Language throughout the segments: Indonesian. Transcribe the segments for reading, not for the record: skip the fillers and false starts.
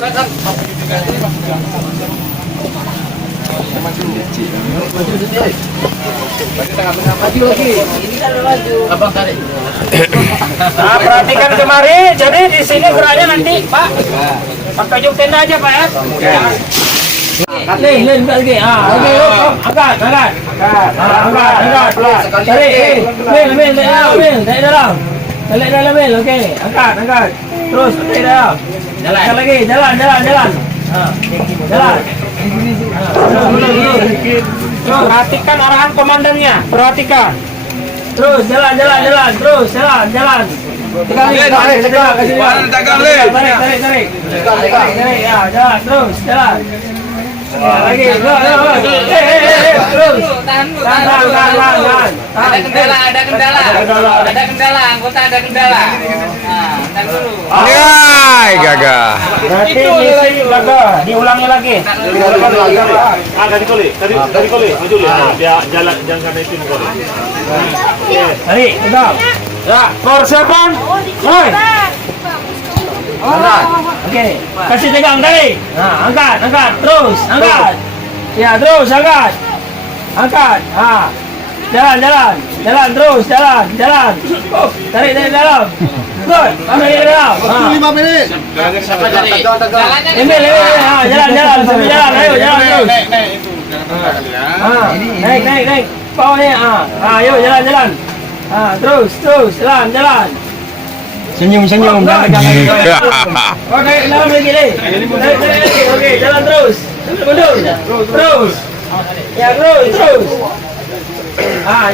Maju lagi. Ini kan maju. Abang tarik. Nah, perhatikan kemari. Jadi di sini geraknya nanti, Pak. Pakai ujung tenda aja, Pak ya. Lên lagi. Oke, angkat. Tarik. Lên, tarik dalam. Tarik dalam, oke. Angkat. Terus tarik dalam. Jalan lagi, jalan. Jalan. Perhatikan arahan komandannya. Perhatikan. Terus jalan. Terus jalan. Tarik. Ya, jalan terus, jalan. Lagi, terus. Tahan. Ada kendala, anggota ada kendala. Nah, tahan dulu. Gagah. Berarti misi gagal. Diulangi lagi. Tadi kali, maju lihat. Dia jalan jangan sampai tim kali. Tarik, tegak. Ya, persiapan. Mulai. Oke, kasih tegang tarik. Nah, angkat, terus, angkat. Ya, terus angkat. Jalan terus, jalan. Tarik dari dalam. Good, ambil dari dalam. 5 menit. Siapa jadi? Ambil, jalan, sambil jalan, ayo jalan terus. Naik. Bawahnya, ayo jalan. Terus, jalan. Senyum. Oke, dalam lagi deh. Oke, jalan terus. Mundur. Terus. Ya, terus.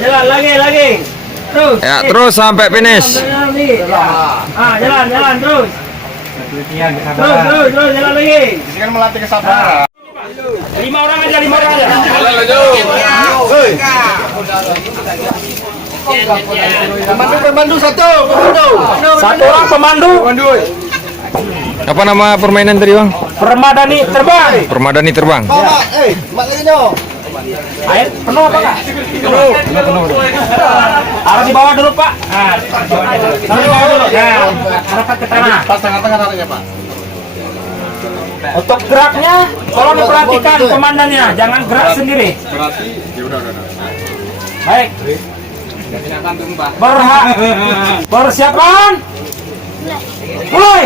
Jalan lagi. Terus. Ya, terus sampai finish. Jalan terus. Terus jalan lagi. Ini kan melatih kesabaran. 5 orang aja. Pemandu satu. Satu orang pemandu. Apa nama permainan tadi, Bang? Permadani terbang. Permadani terbang. Mak lagi dong. Air penuh apa enggak? Penuh. Harus di bawah dulu, Pak. Taruh di bawah dulu. Rapat ke tanah. Pas tengah-tengah taruhnya, Pak. Untuk geraknya, tolong diperhatikan komandannya, jangan gerak sendiri. Baik. Persiapan. Mulai.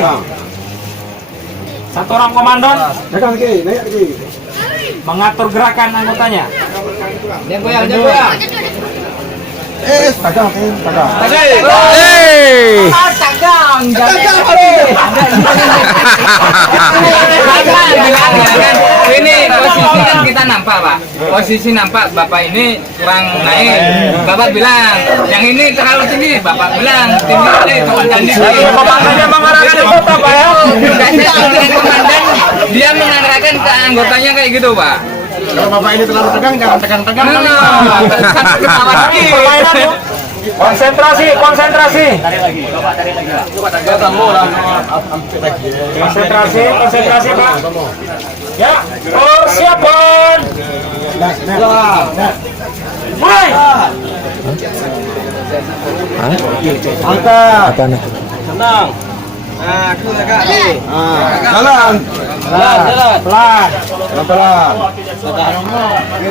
Satu orang komandan Naik lagi. mengatur gerakan anggotanya. Dia goyang. Tagang. Hey! Tagang. Ini posisi kan kita nampak, Pak. Posisi nampak Bapak ini kurang naik. Bapak bilang, yang ini terlalu tinggi. Bapak bilang, tinggi. Komandannya mengarahkan anggota, Pak ya. Komandan, dia mengarahkan ke anggotanya kayak gitu, Pak. Kalau Bapak ini terlalu tegang, jangan tegang-tegang. Permainan yuk. Konsentrasi. Konsentrasi, Pak. Ya, persiapan. Mulai. Angkat. Tenang. Jalan. Pelan. Pelan.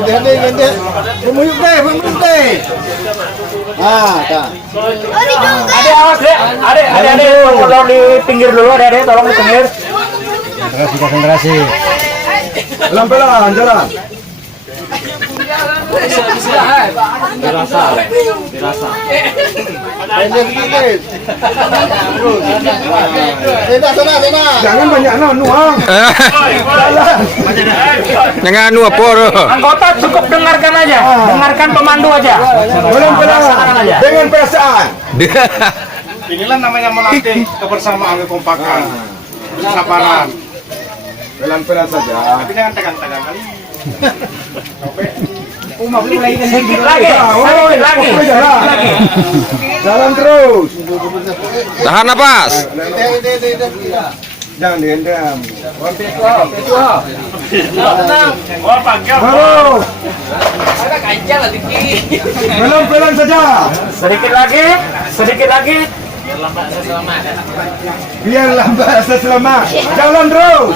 Ganti. Pemuyuk deh. Dah. Adek, awas deh. Adek, tolong di pinggir dulu, adek, tolong di pinggir. Konsentrasi. Pelan-pelan, jalan. Dirasa. Pendek. Terus. Sana. Jangan banyak nuang. Jangan apa bro. Anggota cukup dengarkan aja. Dengarkan pemandu aja. Pelan-pelan. Dengan perasaan. Inilah namanya melatih kebersamaan, kekompakan, kesabaran. Pelan-pelan saja. Tapi jangan tegang-tegang kali. Sedikit lagi. Jalan terus. Tahan napas. Jangan diendam. Baru. Pelan-pelan saja. Sedikit lagi. Biar lambat selamat. Jalan terus.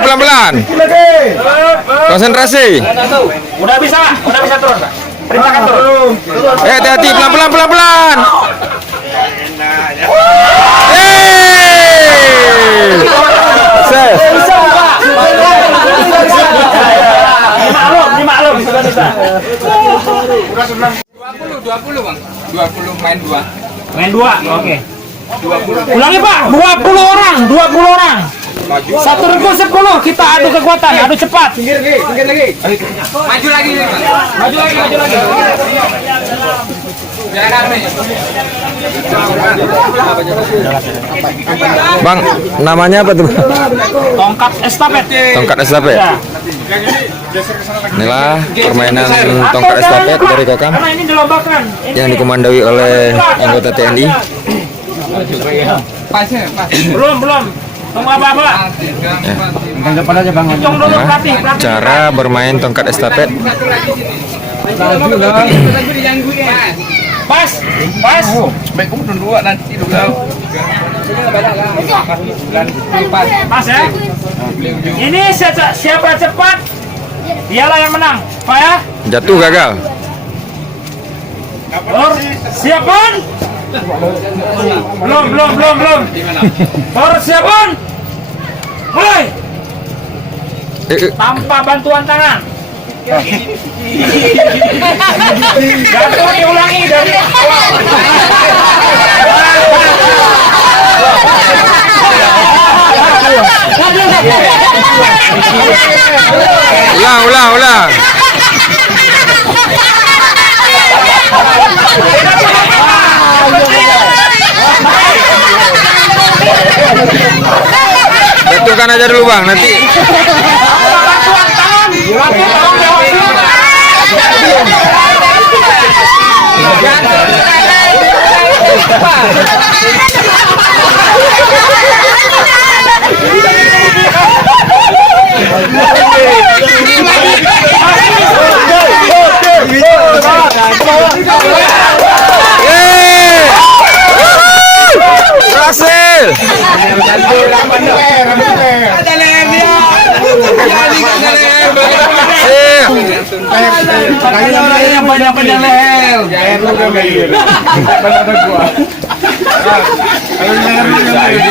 Pelan-pelan. Lagi. Konsentrasi. Udah bisa turun, Pak. Perintahkan turun. Hati-hati, pelan-pelan, pelan-pelan. Ses. Dimaklum, sudah bisa. 20 bang, 20 main 2. Main 2, oke. Ulangi Pak, 20 orang. Satu regu 10, kita adu kekuatan, adu cepat. Pinggir lagi. Maju lagi nih bang. Maju lagi. Jangan rame. Bang, namanya apa tuh? Tongkat estafet. Tongkat estafet. Ya. Inilah permainan tongkat estafet dari Kokam Karena ini dilombakan. yang dikomandoi oleh anggota TNI. Pasnya, pas. Belum. Tunggu apa-apa. Hitung dulu Nah, pelatih. cara bermain tongkat estafet. Pas. Pas ya. Ini siapa cepat, dialah yang menang. Pak ya. Jatuh gagal. Persiapan. Belum. Persiapan. Mulai. Tanpa bantuan tangan. Gantung diulangi dari awal. Ulang. Betulkan aja dulu bang, nanti. Berhasil. Panjang leher.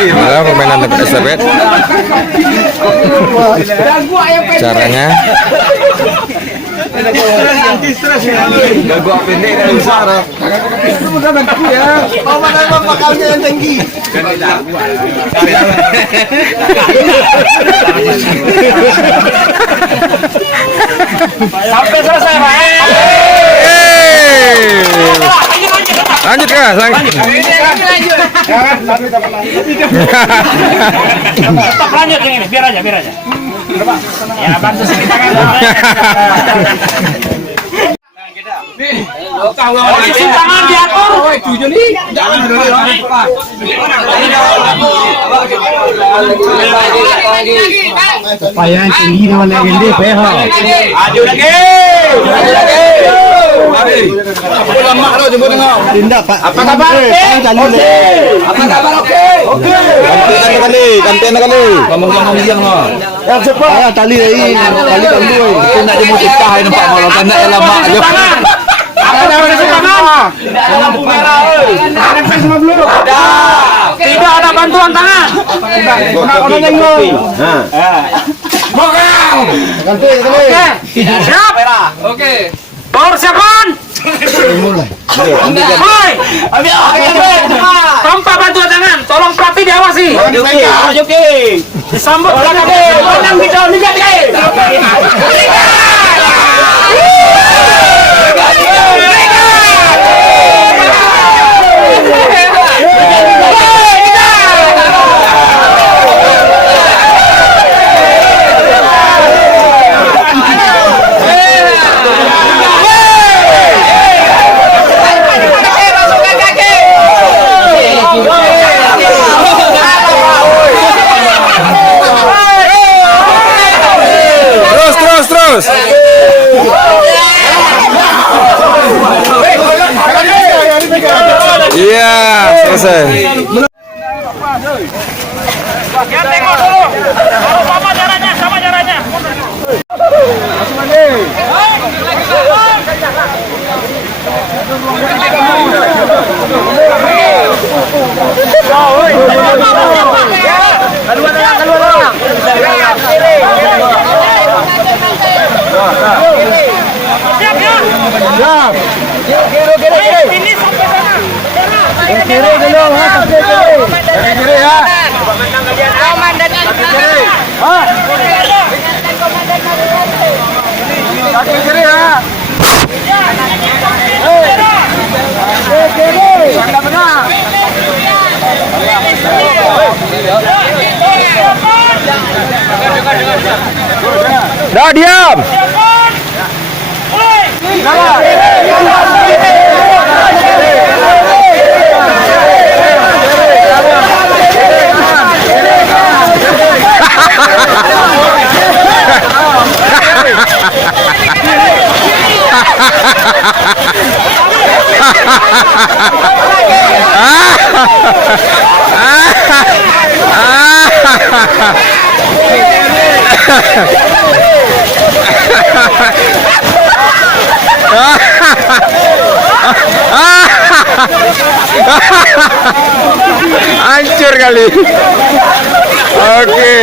Inilah permainan tongkat estafet. Caranya Sampai selesai, Pak. lanjut kah? Tetap lanjut ini, biar aja. Ya, bantu sedikit tangan. Posisi tangan diatur. Supaya tinggi naman lagi hindi peho. Maju lagi. Tindak Pak. Apa kabar? Apa kabar? Oke. Gantian na kali. Ngomong-ngomong diyan mo. Yang cepat. Ay, tali rin. Tali kamboy. Ito na dimutikahin ng pamalo. Tanda elama. Tangan. Apa namanya tangan? Tidak ada lampu merah. Tidak ada bantuan tangan. Ganti kali. Siap. Oke. Persiapan. Mulai. Tanpa bantuan tangan, tolong pelatih diawasi. Disambut belakang. Pandang video lihat. terus. selesai. Ya tengok dulu. Kalau sama jaraknya, sama jaraknya. Siap ya? Siap. Ini sampai sana. Kiri dulu, kiri ya. Komandan kiri. Kaki kiri ya. Kiri. Tengah. Dah diam. Hancur kali. Oke.